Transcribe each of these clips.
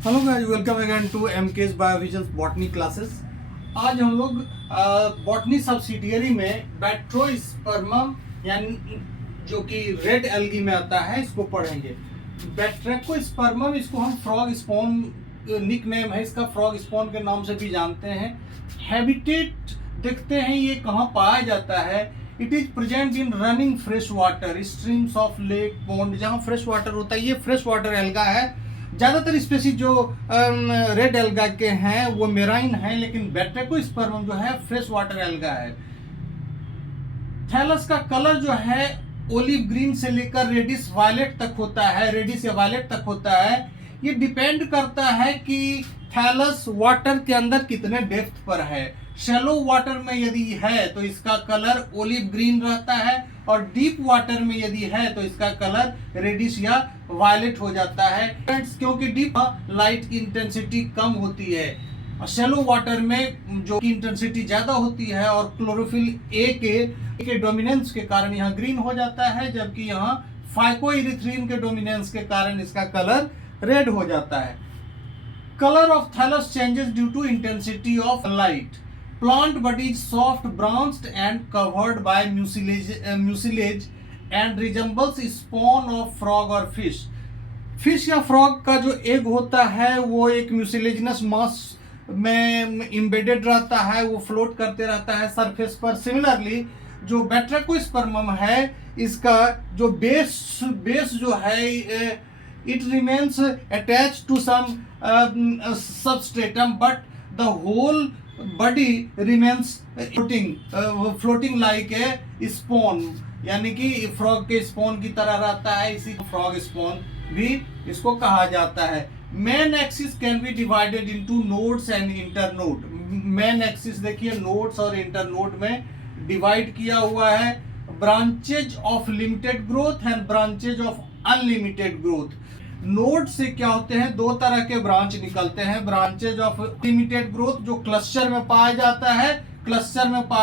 Hello guys, welcome again to MK's Biovision botany classes. आज हम लोग बॉटनी सब्सिडियरी में बैट्रोस्पर्मम यानी जो कि रेड एल्गी में आता है इसको पढ़ेंगे। बैट्रोस्पर्मम इसको हम फ्रॉग स्पॉन निक नेम है इसका, फ्रॉग स्पॉन के नाम से भी जानते हैं। हैबिटेट देखते हैं ये कहाँ पाया जाता है। It is present in running fresh water streams of lake pond, जहाँ फ्रेश वाटर होता है। ये फ्रेश वाटर एल्गा है। ज़्यादातर स्पेसीज जो रेड एल्गा के हैं वो मेराइन है, लेकिन बैट्रोस्पर्मम जो है फ्रेश वाटर एल्गा है। थैलस का कलर जो है ओलिव ग्रीन से लेकर रेडिश वायलेट तक होता है, रेडिश या वायलेट तक होता है। ये डिपेंड करता है कि थैलस वाटर के अंदर कितने डेप्थ पर है। शैलो वाटर में यदि है तो इसका कलर ओलिव ग्रीन रहता है, और डीप वाटर में यदि है तो इसका कलर रेडिश या वायलेट हो जाता है। क्योंकि डीप लाइट इंटेंसिटी कम होती है, शैलो वाटर में जो की इंटेंसिटी ज्यादा होती है, और क्लोरोफिल ए के डोमिनेंस के कारण यहाँ ग्रीन हो जाता है, जबकि यहाँ फाइकोइरिथ्रीन के डोमिनेंस के कारण इसका कलर रेड हो जाता है। Colour of thallus changes due to intensity of light. Plant body is soft, branched and covered by mucilage and resembles spawn of frog or fish. Fish या फ्रॉग का जो एग होता है वो एक म्यूसिलेजिनस मास में इम्बेडेड रहता है, वो फ्लोट करते रहता है सरफेस पर। सिमिलरली जो बैट्रोस्पर्मम है इसका जो बेस जो है it remains attach to some substratum, but the whole body remains floating like a spawn, यानी कि फ्रॉग के स्पॉन की तरह रहता है। इसी फ्रॉग स्पॉन भी इसको कहा जाता है। Main axis can be divided into nodes and internode. Main axis देखिए नोड्स और इंटरनोड में डिवाइड किया हुआ है। Branches of limited growth and branches of unlimited growth. Node से क्या होते हैं, दो तरह के ब्रांच निकलते हैं। ब्रांचेज ऑफ लिमिटेड ग्रोथ जो क्लस्टर में पाया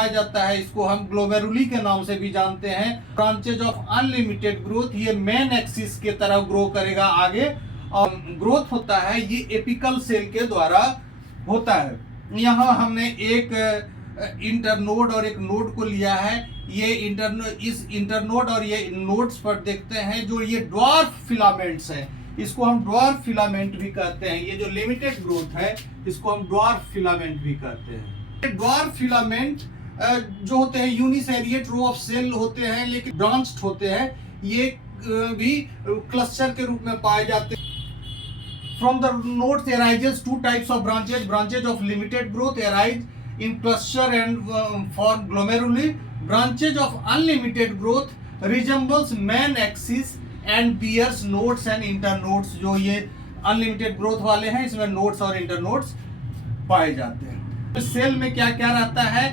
जाता है, इसको हम ग्लोमेरुली के नाम से भी जानते हैं। ब्रांचेज ऑफ अनलिमिटेड ग्रोथ ये मेन एक्सिस के तरह ग्रो करेगा आगे, और ग्रोथ होता है ये एपिकल सेल के द्वारा होता है। यहाँ हमने एक इंटरनोड और एक नोड को लिया है। ये इस इंटरनोड और ये नोड्स पर देखते हैं जो ये ड्वार्फ फिलामेंट्स हैं, इसको हम ड्वार्फ फिलामेंट भी कहते हैं। ये जो लिमिटेड ग्रोथ है इसको हम ड्वार्फ फिलामेंट भी कहते हैं। ड्वार्फ फिलामेंट जो होते हैं यूनिसेरिएट रो ऑफ सेल होते हैं, लेकिन ब्रांच्ड होते हैं। ये भी क्लस्टर के रूप में पाए जाते हैं। From the nodes arises two types of branches. Branches of limited growth arise in cluster and form glomeruli. Branches of unlimited growth resembles main axis and bears nodes and internodes. जो ये unlimited growth वाले हैं इसमें nodes और internodes पाए जाते हैं। Cell में क्या क्या रहता है?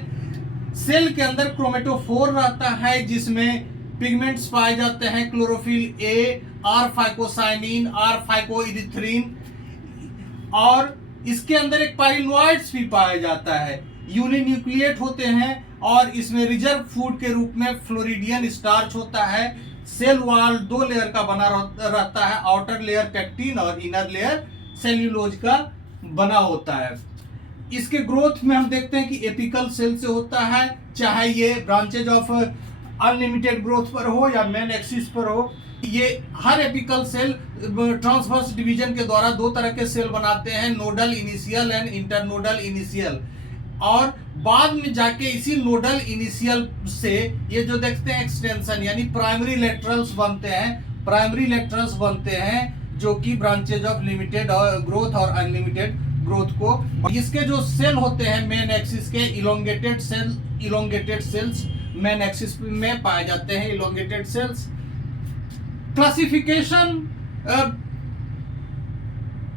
सेल के अंदर क्रोमेटोफोर रहता है जिसमें पिगमेंट्स पाए जाते हैं, chlorophyll A, or phycocyanin, or phycoerythrin, और इसके अंदर एक पाइलोइड्स भी पाया जाता है। यूनिन्यूक्लिएट होते हैं और इसमें रिजर्व फूड के रूप में फ्लोरिडियन स्टार्च होता है। सेल वॉल दो लेयर का बना रहता है, आउटर लेयर पेक्टिन और इनर लेयर सेल्यूलोज का बना होता है। इसके ग्रोथ में हम देखते हैं कि एपिकल सेल से होता है, चाहे ये ब्रांचेज ऑफ अनलिमिटेड ग्रोथ पर हो या मेन एक्सिस पर हो। ये हर एपिकल सेल ट्रांसवर्स डिवीजन के द्वारा दो तरह के सेल बनाते हैं, nodal initial and internodal initial, और बाद में जाके इसी नोडल इनिशियल से ये जो देखते हैं एक्सटेंशन यानी प्राइमरी लेटरल्स बनते हैं जो कि ब्रांचेज ऑफ लिमिटेड ग्रोथ और अनलिमिटेड ग्रोथ को। इसके जो सेल होते हैं मेन एक्सिस के इलोंगेटेड सेल्स मेन एक्सिस में पाए जाते हैं, इलोंगेटेड सेल्स। क्लासिफिकेशन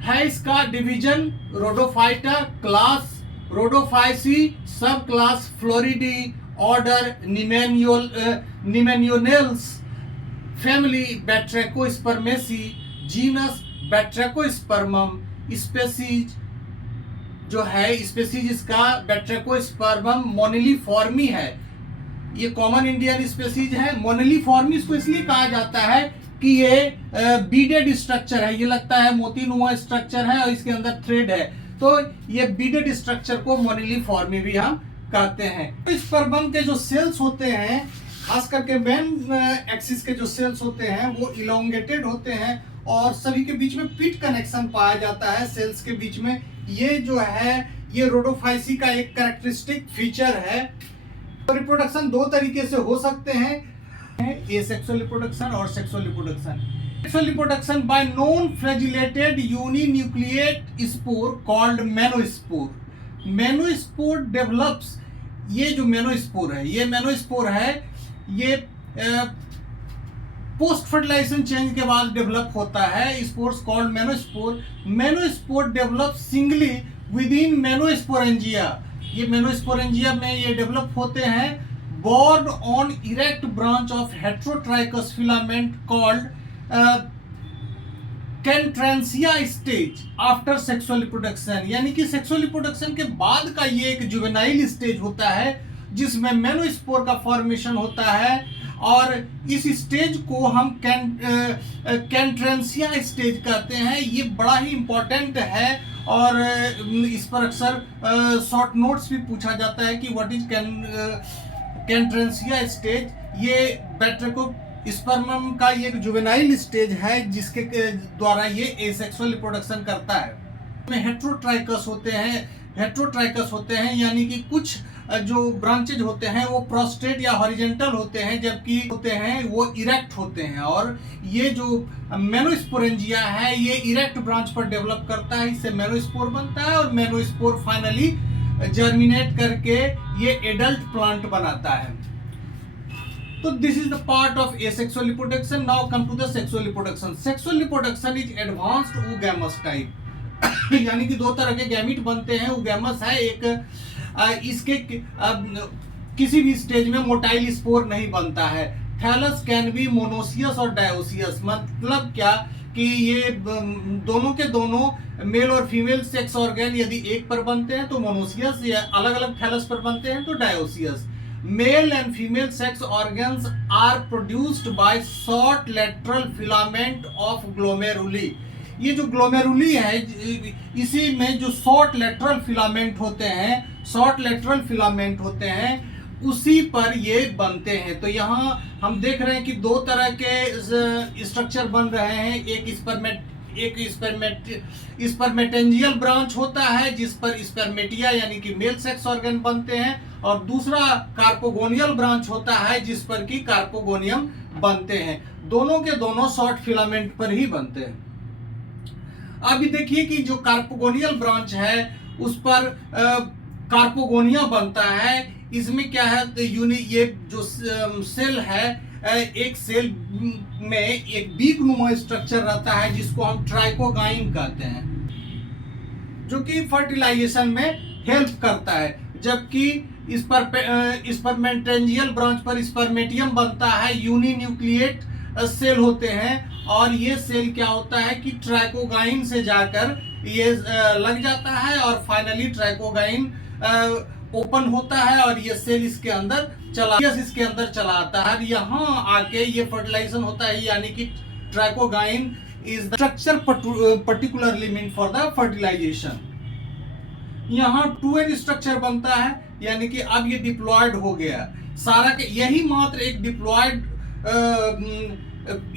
है इसका division, rhodophyta class, rhodophyceae subclass, florideae order, nemalionales family, batrachospermaceae genus batrachospermum, species जो है स्पेसीज इसका बैट्रोस्पर्मम मोनिलिफॉर्मी है। ये कॉमन इंडियन स्पेसीज है। मोनिलिफॉर्मी इसको इसलिए कहा जाता है कि ये बीडेड स्ट्रक्चर है, ये लगता है मोतीनुमा स्ट्रक्चर है और इसके अंदर थ्रेड है, तो ये बीडेड स्ट्रक्चर को मोनिलिफॉर्मी भी हम कहते हैं। तो इस परबम के जो सेल्स होते हैं, खास करके मेन एक्सिस के जो सेल्स होते हैं वो इलोंगेटेड होते हैं और सभी के बीच में पिट कनेक्शन पाया जाता है सेल्स के बीच में। ये जो है ये रोडोफाइसी का एक कैरेक्टरिस्टिक फीचर है। तो रिप्रोडक्शन दो तरीके से हो सकते हैं, एसेक्सुअल रिप्रोडक्शन और sexual reproduction. Sexual reproduction by non flagellated uninucleate spore called monospore. Monospore develops, ये जो मेनोस्पोर है, ये मेनोस्पोर है, ये पोस्ट फर्टिलाइजेशन चेंज के बाद डेवलप होता है। Spores called monospore. Monospore develop singly within monosporangia. ये मेनोस्पोरेंजिया में ये डेवलप होते हैं borne on erect branch of heterotrichous filament called chantransia stage after sexual reproduction. यानी कि सेक्सुअल रिप्रोडक्शन के बाद का ये एक जुवेनाइल स्टेज होता है जिसमें मेनोस्पोर का फॉर्मेशन होता है और इस स्टेज को हम कैंट्रेंसिया स्टेज कहते हैं। ये बड़ा ही इंपॉर्टेंट है और इस पर अक्सर शॉर्ट नोट्स भी पूछा जाता है कि व्हाट इज कैंट्रेंसिया स्टेज। ये बैट्रिको स्पर्मम का ये एक जुवेनाइल स्टेज है जिसके द्वारा ये एसेक्सुअल रिप्रोडक्शन करता है। हेट्रोट्राइकस होते हैं यानी कि कुछ जो ब्रांचेज होते हैं वो प्रोस्टेट या हॉरिजेंटल होते हैं, जबकि होते हैं वो इरेक्ट होते हैं। और ये जो मेनोस्पोरेंजिया है ये इरेक्ट ब्रांच पर डेवलप करता है, इससे मेनोस्पोर बनता है और मेनोस्पोर फाइनली जर्मिनेट करके ये एडल्ट प्लांट बनाता है। तो this is the part of asexual reproduction. Now come to the sexual reproduction. Sexual reproduction is advanced oogamous type यानी कि दो तरह के गैमीट बनते हैं। oogamous है एक, इसके किसी भी स्टेज में मोटाइल स्पोर नहीं बनता है। थैलस कैन बी मोनोसियस और डायोसियस। मतलब क्या कि ये दोनों के दोनों मेल और फीमेल सेक्स ऑर्गन यदि एक पर बनते हैं तो मोनोसियस, या अलग अलग थैलस पर बनते हैं तो dioecious. Male and female sex organs are produced by short lateral filament of glomeruli. ये जो ग्लोमेरुली है इसी में जो शॉर्ट लेटरल फिलामेंट होते हैं उसी पर ये बनते हैं। तो यहाँ हम देख रहे हैं कि दो तरह के स्ट्रक्चर बन रहे हैं। एक स्पर्मेटेंजियल ब्रांच होता है जिस पर स्पर्मेटिया यानी कि मेल सेक्स ऑर्गन बनते हैं और दूसरा कार्पोगोनियल ब्रांच होता है जिस पर कि कार्पोगोनियम बनते हैं। दोनों के दोनों शॉर्ट फिलामेंट पर ही बनते हैं। अभी देखिए कि जो कार्पोगोनियल ब्रांच है उस पर कार्पोगोनिया बनता है। इसमें क्या है, ये जो सेल है एक सेल में एक बीक नुमा स्ट्रक्चर रहता है जिसको हम ट्राइकोगाइन कहते हैं, जो कि फर्टिलाइजेशन में हेल्प करता है। जबकि स्पर्मेटेंजियल ब्रांच पर स्पर्मेटियम बनता है, यूनिन्यूक्लिएट सेल होते हैं और ये सेल क्या होता है कि ट्राइकोगाइन से जाकर ये लग जाता है और फाइनली ट्राइकोगाइन ओपन होता है और ये सेल इसके अंदर चला आता है। यहाँ आके ये फर्टिलाइजेशन होता है, यानी कि trichogyne is the structure particularly mean for the fertilization. यहाँ 2n स्ट्रक्चर बनता है, यानी कि अब ये डिप्लॉयड हो गया सारा के, यही मात्र एक डिप्लॉयड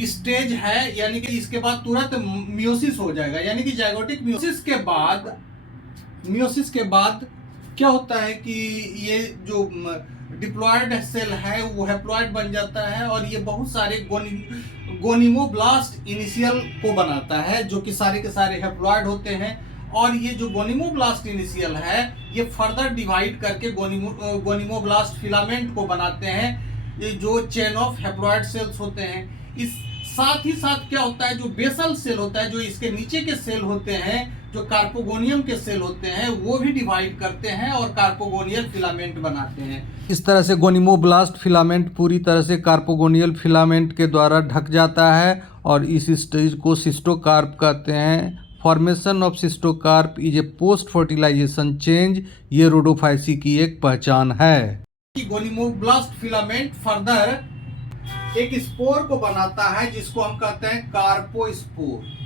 स्टेज है, यानी कि इसके बाद तुरंत मियोसिस हो जाएगा, यानी कि जाइगोटिक मियोसिस के बाद क्या होता है कि ये जो डिप्लॉयड सेल है वो हैप्लॉयड बन जाता है और ये बहुत सारे गोनिमोब्लास्ट इनिशियल को बनाता है जो कि सारे के सारे हैप्लॉयड होते हैं। और ये जो गोनिमोब्लास्ट इनिशियल है ये फर्दर डिवाइड करके गोनिमोब्लास्ट फिलामेंट को बनाते हैं, ये जो चेन ऑफ हैप्लॉयड सेल्स होते हैं। इस साथ ही साथ क्या होता है, जो बेसल सेल होता है, जो इसके नीचे के सेल होते हैं, जो कार्पोगोनियम के सेल होते हैं, वो भी डिवाइड करते हैं और कार्पोगोनियल फिलामेंट बनाते हैं। इस तरह से गोनिमोब्लास्ट फिलामेंट पूरी तरह से कार्पोगोनियल फिलामेंट के द्वारा ढक जाता है और इस स्टेज को सिस्टोकार्प कहते हैं। Formation of cystocarp is a post fertilization change, ये रोडोफाइसी की एक पहचान है। गोनिमोब्लास्ट फिलामेंट फर्दर एक स्पोर को बनाता है जिसको हम कहते हैं कार्पोस्पोर।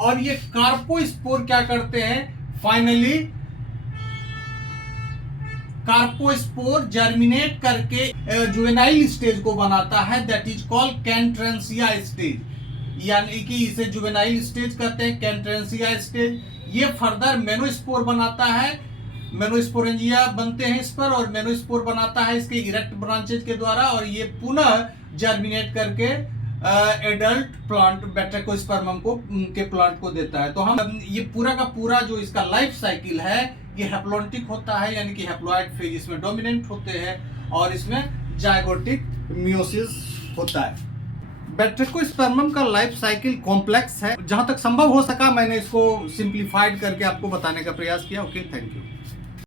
और ये कार्पोस्पोर क्या करते हैं, फाइनली कार्पोस्पोर जर्मिनेट करके जुवेनाइल स्टेज को बनाता है, that is called chantransia stage, यानी कि इसे जुवेनाइल स्टेज कहते हैं, कैंट्रेंसिया स्टेज। ये फर्दर मेनोस्पोर बनाता है, मेनोस्पोरेंजिया बनते हैं इस पर, और मेनोस्पोर बनाता है इसके इरेक्ट ब्रांचेज के द्वारा, और ये पुनः जर्मिनेट करके एडल्ट प्लांट बैट्रिकोस्पर्मम को के प्लांट को देता है। तो हम ये पूरा का पूरा जो इसका लाइफ साइकिल है ये हैप्लॉन्टिक होता है, यानी कि हैप्लॉइड फेज इसमें डोमिनेंट होते हैं, और इसमें जायगोटिक मियोसिस होता है। बैट्रिकोस्पर्मम का लाइफ साइकिल कॉम्प्लेक्स है, जहां तक संभव हो सका मैंने इसको सिंप्लीफाइड करके आपको बताने का प्रयास किया। Okay, thank you.